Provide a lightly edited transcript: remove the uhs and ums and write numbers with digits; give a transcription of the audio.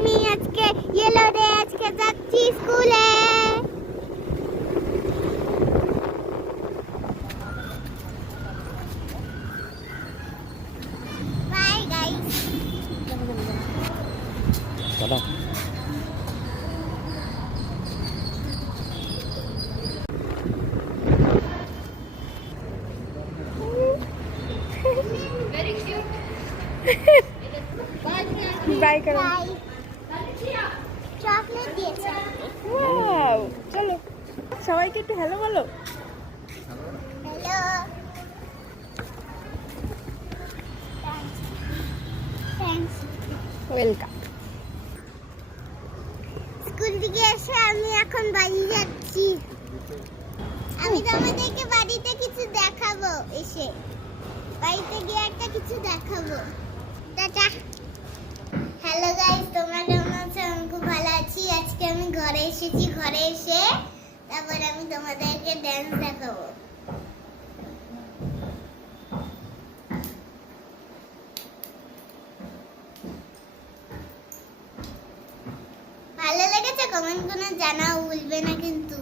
আমি আজকে yellow day, আজকে যাচ্ছি স্কুলে। Bye guys. টাটা। বাই করো। বাই। চকলেট দিয়েছে। ওয়াও, চলো সবাইকে একটু হ্যালো বলো। হ্যালো। থ্যাঙ্কস। ওয়েলকাম। স্কুল থেকে এসে আমি এখন বাড়ি যাচ্ছি। আমি তোমাদেরকে বাড়িতে কিছু দেখাবো, এসে বাড়িতে গিয়ে একটা কিছু দেখাবো। টাটা। হ্যালো গাইস, তোমরা কেমন আছো? আমি খুব ভালো আছি। আজকে আমি ঘরে এসেছি। ঘরে এসে তারপর আমি তোমাদেরকে ড্যান্স দেখাবো। ভালো লেগেছে? কমেন্ট করে জানাও, ভুলবে না কিন্তু।